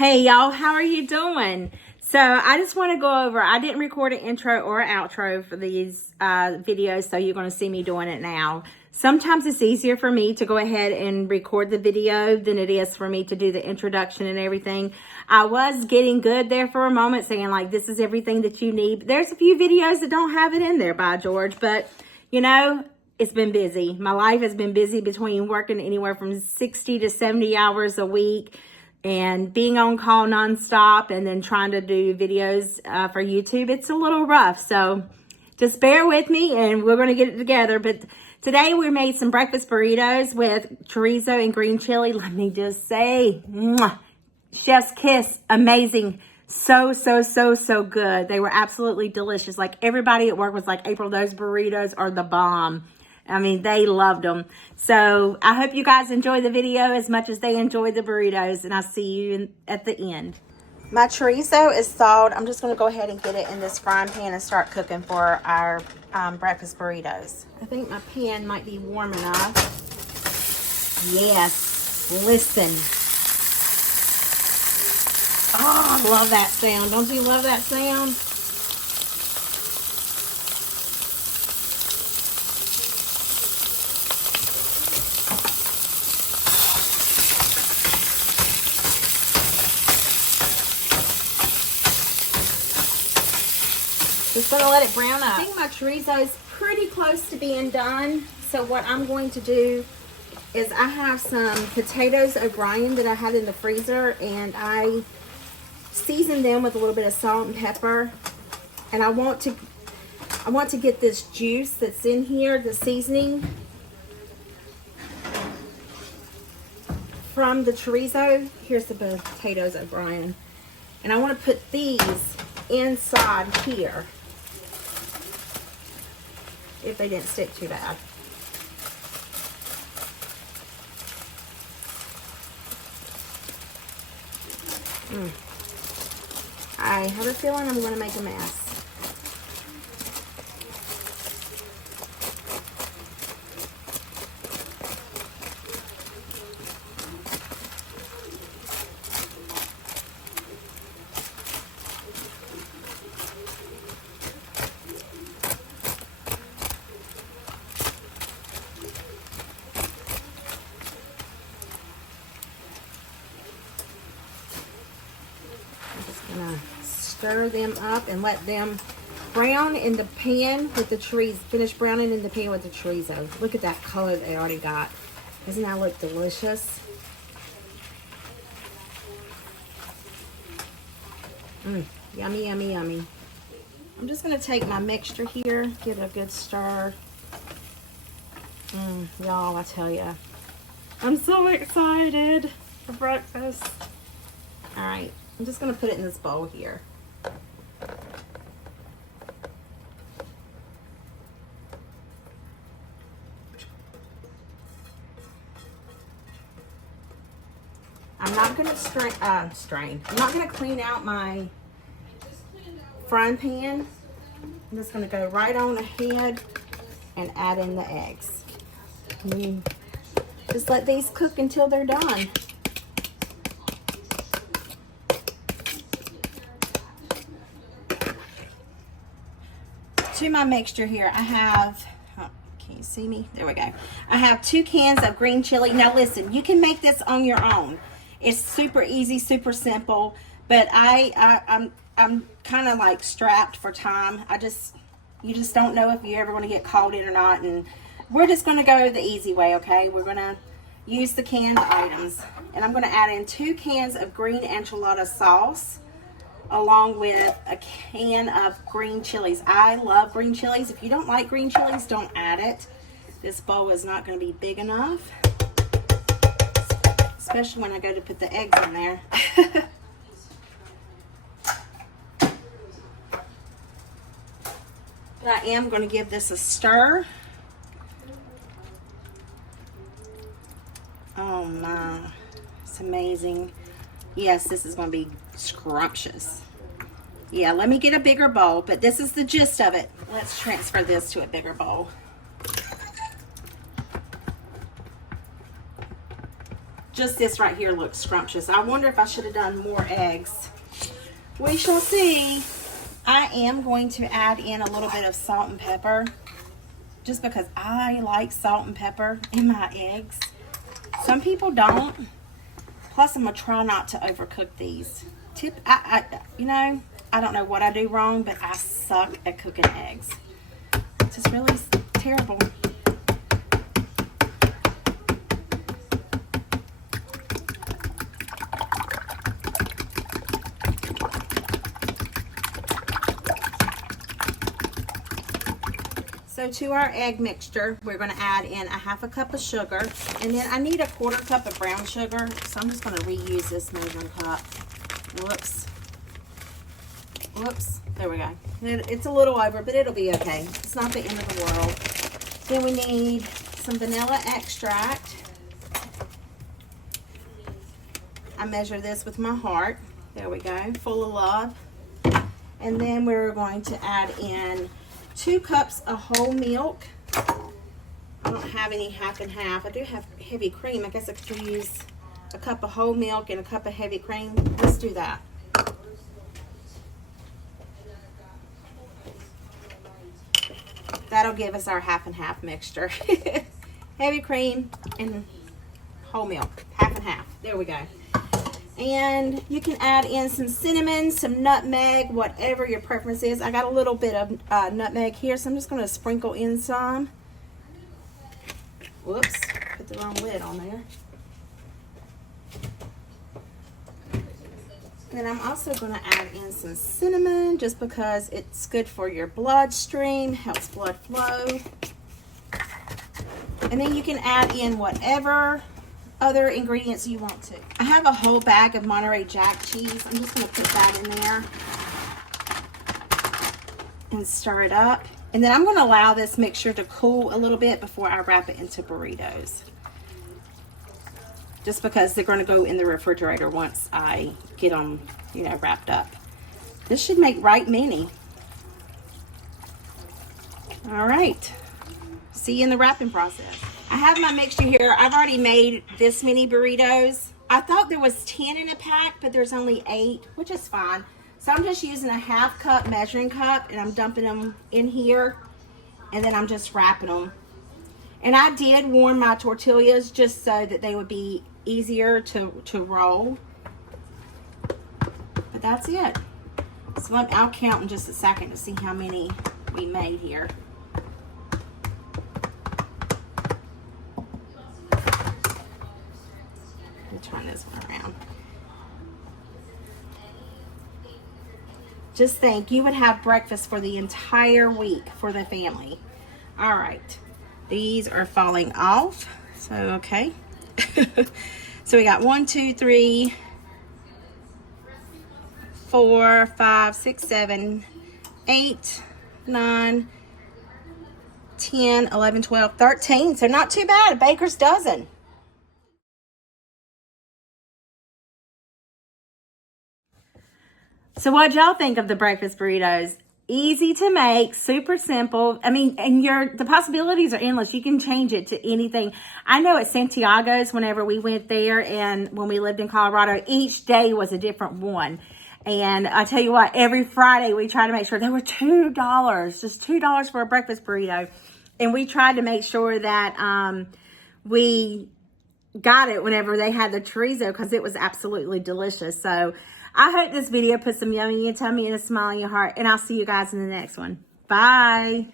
Hey y'all, how are you doing? So I just want to go over, I didn't record an intro or an outro for these videos, so you're going to see me doing it now. Sometimes it's easier for me to go ahead and record the video than it is for me to do the introduction and everything. I was getting good there for a moment, saying like, this is everything that you need. There's a few videos that don't have it in there, by George, but you know, it's been busy. My life has been busy between working anywhere from 60 to 70 hours a week and being on call nonstop and then trying to do videos for YouTube. It's a little rough, so just bear with me and we're going to get it together. But today we made some breakfast burritos with chorizo and green chili. Let me just say, mwah, chef's kiss, amazing. So good. They were absolutely delicious. Like everybody at work was like, April, those burritos are the bomb. I mean, they loved them. So I hope you guys enjoy the video as much as they enjoyed the burritos, and I'll see you at the end. My chorizo is thawed. I'm just going to go ahead and get it in this frying pan and start cooking for our breakfast burritos. I think my pan might be warm enough. Yes, listen. Oh, I love that sound. Don't you love that sound? Just gonna let it brown up. I think my chorizo is pretty close to being done. So what I'm going to do is I have some potatoes O'Brien that I had in the freezer, and I seasoned them with a little bit of salt and pepper. And I want to get this juice that's in here, the seasoning from the chorizo. Here's the potatoes O'Brien. And I want to put these inside here, if they didn't stick too bad. I have a feeling I'm going to make a mess. Stir them up and let them brown in the pan with the chorizo. Finish browning in the pan with the chorizo. Look at that color they already got. Doesn't that look delicious? Yummy, yummy, yummy. I'm just going to take my mixture here, give it a good stir. Y'all, I tell you, I'm so excited for breakfast. All right, I'm just going to put it in this bowl here. I'm not going to strain. I'm not going to clean out my frying pan. I'm just going to go right on ahead and add in the eggs. Just let these cook until they're done. To my mixture here, I have, can you see me? There we go. I have 2 cans of green chili. Now listen, you can make this on your own. It's super easy, super simple, but I'm kind of like strapped for time. You just don't know if you're ever going to get called in or not, and we're just going to go the easy way, okay? We're going to use the canned items, and I'm going to add in 2 cans of green enchilada sauce, along with a can of green chilies. I love green chilies. If you don't like green chilies, don't add it. This bowl is not going to be big enough, especially when I go to put the eggs in there. But I am going to give this a stir. Oh my, it's amazing. Yes, this is going to be scrumptious. Yeah, let me get a bigger bowl, but this is the gist of it. Let's transfer this to a bigger bowl. just this right here looks scrumptious. I wonder if I should have done more eggs. We shall see. I am going to add in a little bit of salt and pepper, just because I like salt and pepper in my eggs. Some people don't. Plus, I'm gonna try not to overcook these. You know, I don't know what I do wrong, but I suck at cooking eggs. It's just really terrible. So to our egg mixture, we're going to add in a 1/2 cup of sugar. And then I need a 1/4 cup of brown sugar. So I'm just going to reuse this measuring cup. Whoops. Whoops. There we go. It's a little over, but it'll be okay. It's not the end of the world. Then we need some vanilla extract. I measure this with my heart. There we go. Full of love. And then we're going to add in 2 cups of whole milk. I don't have any half and half. I do have heavy cream. I guess I could use a cup of whole milk and a cup of heavy cream. Let's do that. That'll give us our half and half mixture. Heavy cream and whole milk. Half and half. There we go. And you can add in some cinnamon, some nutmeg, whatever your preference is. I got a little bit of nutmeg here, so I'm just going to sprinkle in some. Whoops, put the wrong lid on there. And I'm also going to add in some cinnamon, just because it's good for your bloodstream, helps blood flow. And then you can add in whatever other ingredients you want to. I have a whole bag of Monterey Jack cheese. I'm just going to put that in there and stir it up. And then I'm going to allow this mixture to cool a little bit before I wrap it into burritos. Just because they're going to go in the refrigerator once I get them, you know, wrapped up. This should make right many. All right. See you in the wrapping process. I have my mixture here. I've already made this many burritos. I thought there was 10 in a pack, but there's only 8, which is fine. So I'm just using a 1/2 cup measuring cup, and I'm dumping them in here, and then I'm just wrapping them. And I did warm my tortillas just so that they would be easier to roll. But that's it. So I'll count in just a second to see how many we made here. Turn this one around. Just think, you would have breakfast for the entire week for the family. All right, these are falling off, so okay. So we got 1, 2, 3, 4, 5, 6, 7, 8, 9, 10, 11, 12, 13. So not too bad, a baker's dozen. So what y'all think of the breakfast burritos? Easy to make, super simple. I mean, and the possibilities are endless. You can change it to anything. I know at Santiago's, whenever we went there and when we lived in Colorado, each day was a different one. And I tell you what, every Friday we try to make sure they were $2, just $2 for a breakfast burrito. And we tried to make sure that we got it whenever they had the chorizo, because it was absolutely delicious. So I hope this video put some yummy in your tummy and a smile in your heart, and I'll see you guys in the next one. Bye.